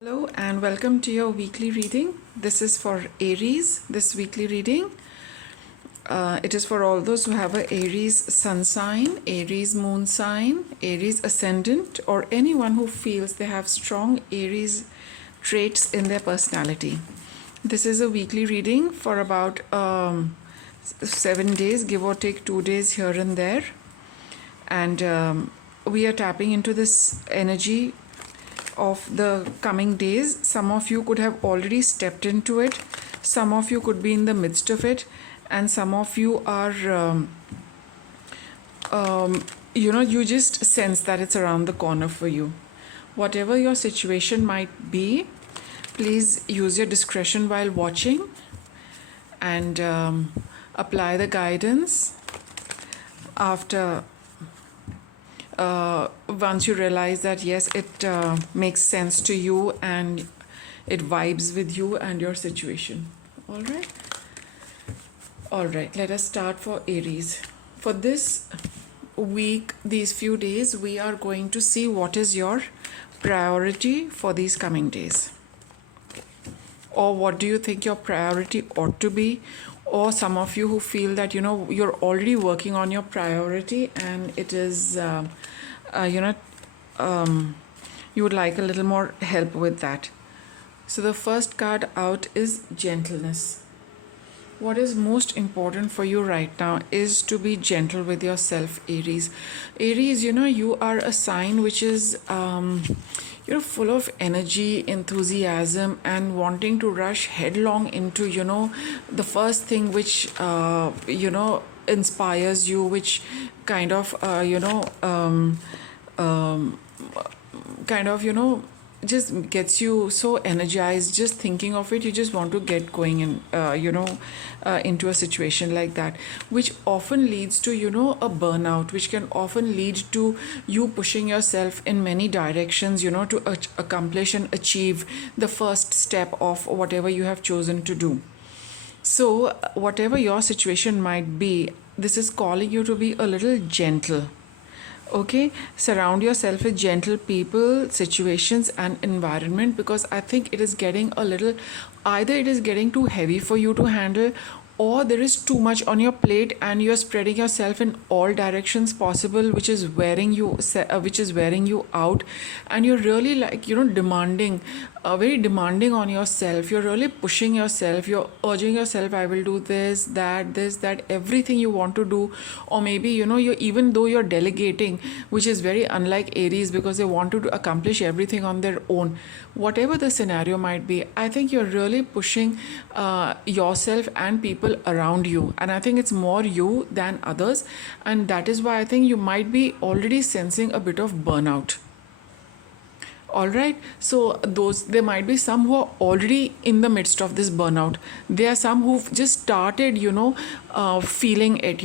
Hello and welcome to your weekly reading. This is for Aries, this weekly reading. It is for all those who have a Aries sun sign, Aries moon sign, Aries ascendant, or anyone who feels they have strong Aries traits in their personality. This is a weekly reading for about 7 days, give or take 2 days here and there. And we are tapping into this energy of the coming days. Some of you could have already stepped into it, some of you could be in the midst of it, and some of you are you just sense that it's around the corner for you. Whatever your situation might be, please use your discretion while watching and apply the guidance after once you realize that yes, it makes sense to you and it vibes with you and your situation. All right, let us start for Aries. For this week, these few days, we are going to see what is your priority for these coming days, or what do you think your priority ought to be, or some of you who feel that you're already working on your priority and it is you would like a little more help with that. So the first card out is gentleness. What is most important for you right now is to be gentle with yourself, Aries. Aries, you are a sign which is full of energy, enthusiasm, and wanting to rush headlong into the first thing which inspires you, which kind of just gets you so energized. Just thinking of it, you just want to get going in into a situation like that, which often leads to a burnout, which can often lead to you pushing yourself in many directions to accomplish and achieve the first step of whatever you have chosen to do. So whatever your situation might be, this is calling you to be a little gentle. Okay, surround yourself with gentle people, situations, and environment, because I think it is getting a little, either it is getting too heavy for you to handle, or there is too much on your plate and you're spreading yourself in all directions possible, which is wearing you out, and you're really demanding, very demanding on yourself. You're really pushing yourself, you're urging yourself, I will do this, that, everything you want to do. Or maybe you, even though you're delegating, which is very unlike Aries, because they want to accomplish everything on their own. Whatever the scenario might be, I think you're really pushing yourself and people around you, and I think it's more you than others, and that is why I think you might be already sensing a bit of burnout. All right, so there might be some who are already in the midst of this burnout. There are some who've just started feeling it,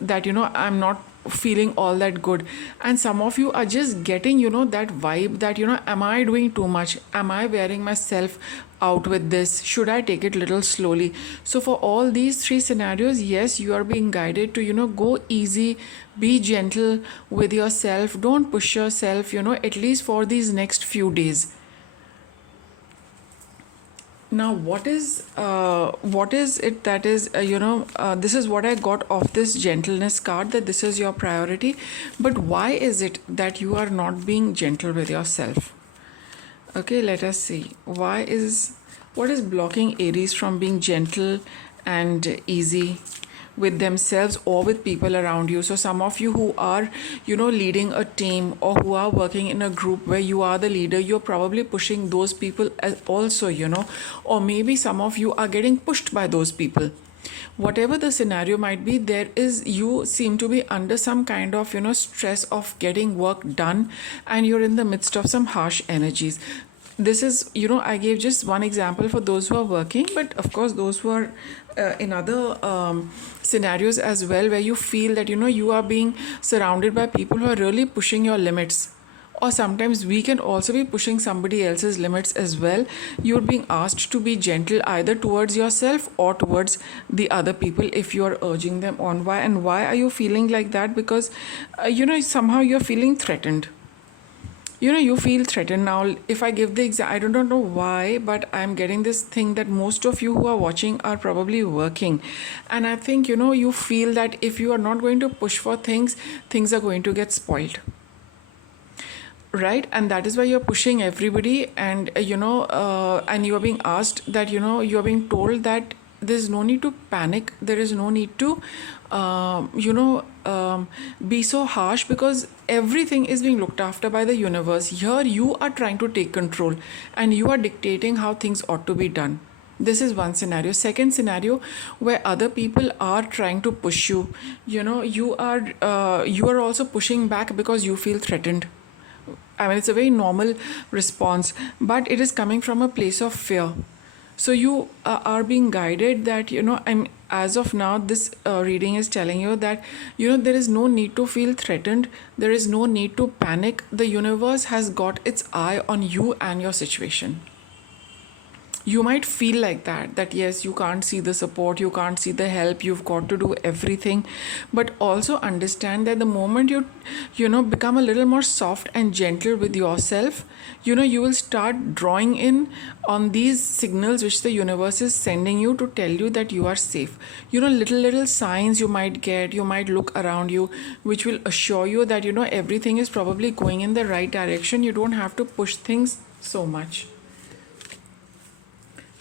that I'm not feeling all that good, and some of you are just getting that vibe that am I doing too much, am I wearing myself out with this, should I take it little slowly? So for all these three scenarios, yes, you are being guided to go easy, be gentle with yourself, don't push yourself at least for these next few days. Now, what is it that is, this is what I got off this gentleness card, that this is your priority. But why is it that you are not being gentle with yourself? Okay, let us see. What is blocking Aries from being gentle and easy with themselves or with people around you? So some of you who are leading a team, or who are working in a group where you are the leader, you're probably pushing those people as also, or maybe some of you are getting pushed by those people. Whatever the scenario might be, you seem to be under some kind of stress of getting work done, and you're in the midst of some harsh energies. This is I gave just one example for those who are working, but of course those who are in other scenarios as well, where you feel that you are being surrounded by people who are really pushing your limits. Or sometimes we can also be pushing somebody else's limits as well. You're being asked to be gentle either towards yourself or towards the other people if you are urging them on. Why are you feeling like that? Because somehow you're feeling threatened. You feel threatened. Now if I give the example, I don't know why, but I'm getting this thing that most of you who are watching are probably working, and I think you feel that if you are not going to push for things, things are going to get spoiled, right? And that is why you're pushing everybody, and and you are being asked that you are being told that there's no need to panic, there is no need to be so harsh, because everything is being looked after by the universe. Here you are trying to take control and you are dictating how things ought to be done. This is one scenario. Second scenario, where other people are trying to push you, you are also pushing back because you feel threatened. I mean, it's a very normal response, but it is coming from a place of fear. So you are being guided that, as of now, this reading is telling you that, there is no need to feel threatened. There is no need to panic. The universe has got its eye on you and your situation. You might feel like that yes, you can't see the support, you can't see the help, you've got to do everything, but also understand that the moment you become a little more soft and gentle with yourself, you will start drawing in on these signals which the universe is sending you to tell you that you are safe. Little signs you might get, you might look around you, which will assure you that everything is probably going in the right direction. You don't have to push things so much.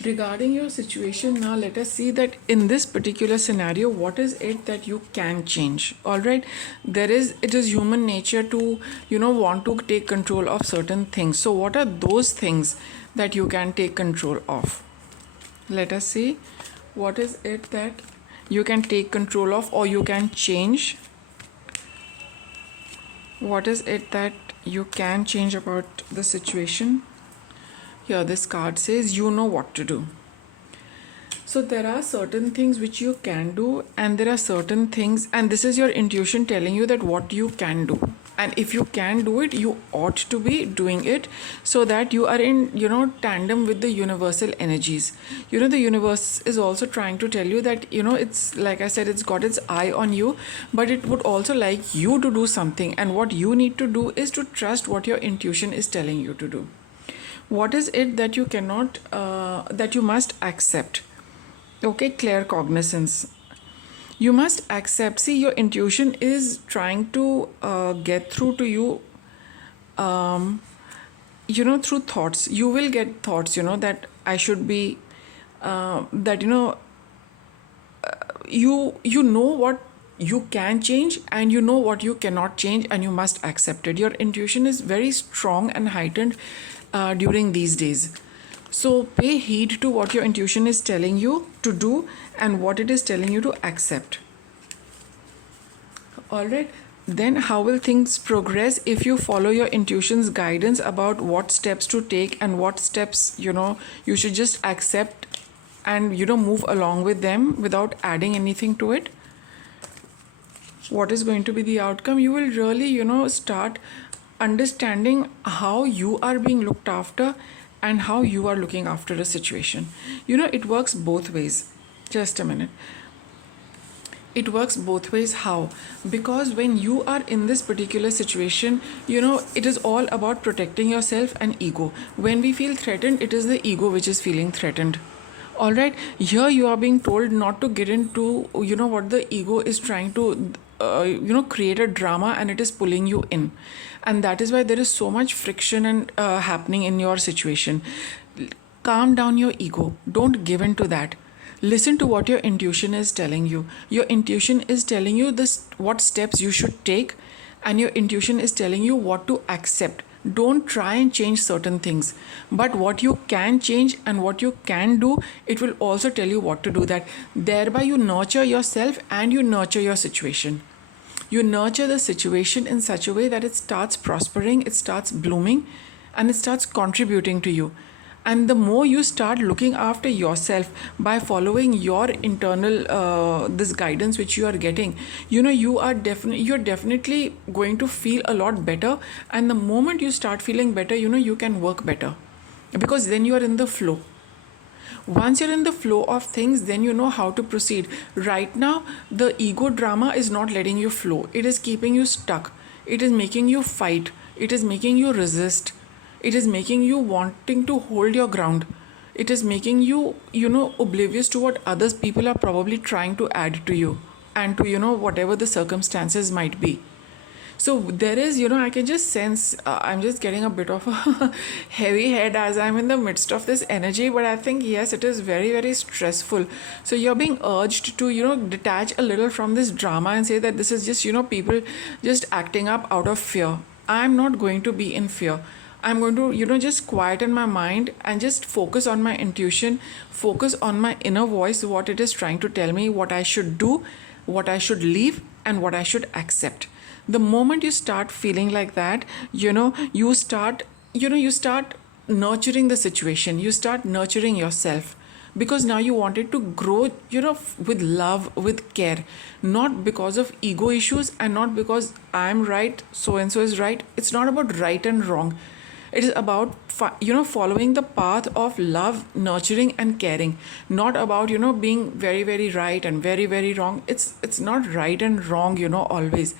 Regarding your situation now, let us see that in this particular scenario, what is it that you can change? All right, it is human nature to want to take control of certain things. So what are those things that you can take control of? Let us see what is it that you can take control of, or you can change. What is it that you can change about the situation? Here this card says you know what to do. So there are certain things which you can do, and there are certain things, and this is your intuition telling you that what you can do. And if you can do it, you ought to be doing it, so that you are in tandem with the universal energies. The universe is also trying to tell you that it's, like I said, it's got its eye on you, but it would also like you to do something, and what you need to do is to trust what your intuition is telling you to do. What is it that you cannot, that you must accept? Okay, claircognizance. You must accept. See, your intuition is trying to get through to you, through thoughts. You will get thoughts, that I should be, that, you know what you can change, and you know what you cannot change, and you must accept it. Your intuition is very strong and heightened during these days. So pay heed to what your intuition is telling you to do and what it is telling you to accept. All right. Then how will things progress if you follow your intuition's guidance about what steps to take and what steps you should just accept and move along with them without adding anything to it? What is going to be the outcome? You will really start understanding how you are being looked after and how you are looking after a situation. It works both ways. Just a minute. It works both ways. How? Because when you are in this particular situation, it is all about protecting yourself and ego. When we feel threatened, it is the ego which is feeling threatened. All right. Here you are being told not to get into, what the ego is trying to, create a drama, and it is pulling you in. And that is why there is so much friction and happening in your situation. Calm down your ego. Don't give in to that. Listen to what your intuition is telling you. Your intuition is telling you what steps you should take, and your intuition is telling you what to accept. Don't try and change certain things, but what you can change and what you can do, it will also tell you what to do. That thereby you nurture yourself and you nurture your situation. You nurture the situation in such a way that it starts prospering, it starts blooming, and it starts contributing to you. And the more you start looking after yourself by following your internal this guidance which you are getting, you're definitely going to feel a lot better. And the moment you start feeling better, you can work better, because then you are in the flow. Once you're in the flow of things, then you know how to proceed. Right now, the ego drama is not letting you flow. It is keeping you stuck. It is making you fight. It is making you resist. It is making you wanting to hold your ground. It is making you, oblivious to what others people are probably trying to add to you and to, whatever the circumstances might be. So there is, I can just sense, I'm just getting a bit of a heavy head as I'm in the midst of this energy, but I think, yes, it is very, very stressful. So you're being urged to, detach a little from this drama and say that this is just, people just acting up out of fear. I'm not going to be in fear. I'm going to, just quieten my mind and just focus on my intuition, focus on my inner voice, what it is trying to tell me, what I should do, what I should leave, and what I should accept. The moment you start feeling like that, you start nurturing the situation, you start nurturing yourself, because now you want it to grow, with love, with care, not because of ego issues and not because I'm right, so and so is right. It's not about right and wrong. It is about following the path of love, nurturing, and caring. Not about being very, very right and very, very wrong. It's not right and wrong, always.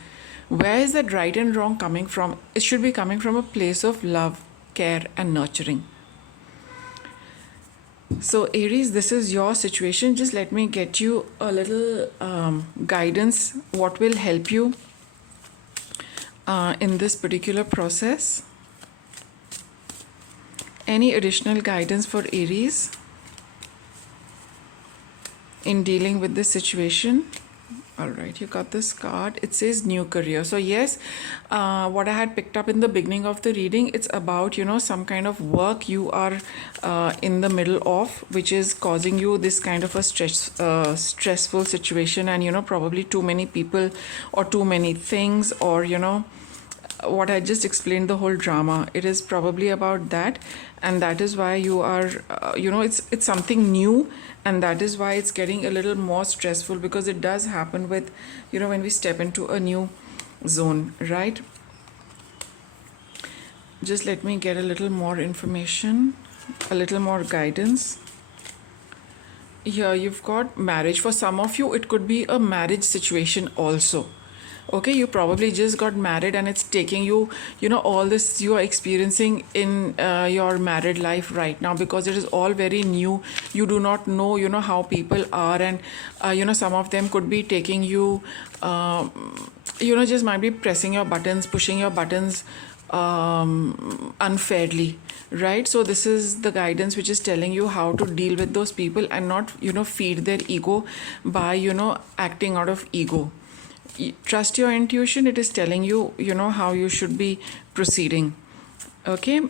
Where is that right and wrong coming from? It should be coming from a place of love, care, and nurturing. So Aries, this is your situation. Just let me get you a little guidance. What will help you in this particular process? Any additional guidance for Aries in dealing with this situation? All right, you got this card. It says new career. So yes, what I had picked up in the beginning of the reading, it's about, some kind of work you are in the middle of, which is causing you this kind of a stressful situation, and, probably too many people or too many things, or, what I just explained, the whole drama. It is probably about that, and that is why you are, it's something new, and that is why it's getting a little more stressful, because it does happen with, when we step into a new zone, right? Just let me get a little more information, a little more guidance. Here you've got marriage. For some of you, it could be a marriage situation also. Okay, you probably just got married and it's taking you, all this you are experiencing in your married life right now, because it is all very new. You do not know, how people are, and, some of them could be taking you, just might be pressing your buttons, pushing your buttons unfairly, right? So this is the guidance which is telling you how to deal with those people and not, feed their ego by, acting out of ego. Trust your intuition. It is telling you, how you should be proceeding. Okay.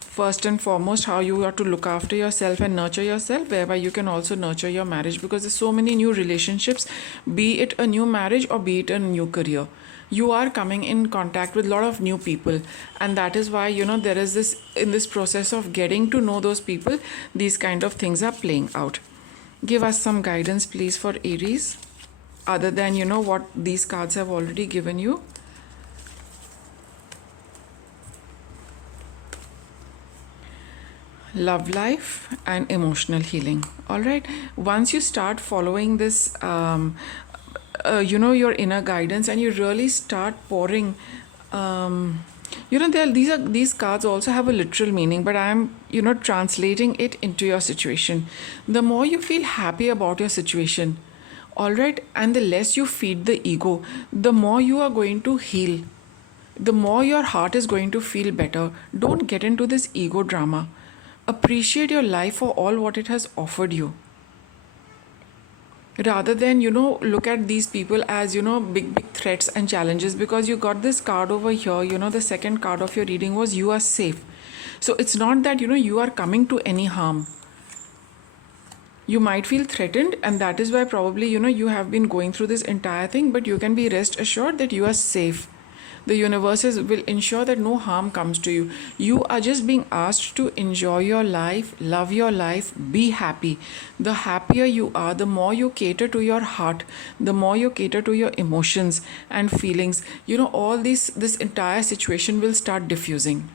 First and foremost, how you are to look after yourself and nurture yourself, whereby you can also nurture your marriage, because there's so many new relationships, be it a new marriage or be it a new career. You are coming in contact with a lot of new people, and that is why, there is this, in this process of getting to know those people, these kind of things are playing out. Give us some guidance, please, for Aries, other than, what these cards have already given you. Love life and emotional healing. All right. Once you start following this, your inner guidance, and you really start pouring, these cards also have a literal meaning, but I'm, translating it into your situation. The more you feel happy about your situation, all right, and the less you feed the ego, the more you are going to heal, the more your heart is going to feel better. Don't get into this ego drama. Appreciate your life for all what it has offered you, rather than, look at these people as, big threats and challenges. Because you got this card over here, the second card of your reading was you are safe. So it's not that, you are coming to any harm. You might feel threatened, and that is why probably, you have been going through this entire thing, but you can be rest assured that you are safe. The universes will ensure that no harm comes to you. You are just being asked to enjoy your life, love your life, be happy. The happier you are, the more you cater to your heart, the more you cater to your emotions and feelings, all this entire situation will start diffusing.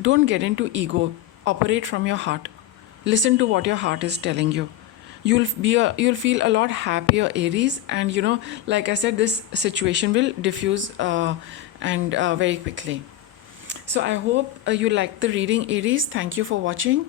Don't get into ego. Operate from your heart. Listen to what your heart is telling you. you'll feel a lot happier, Aries. And like I said, this situation will diffuse and very quickly. So I hope you liked the reading, Aries. Thank you for watching.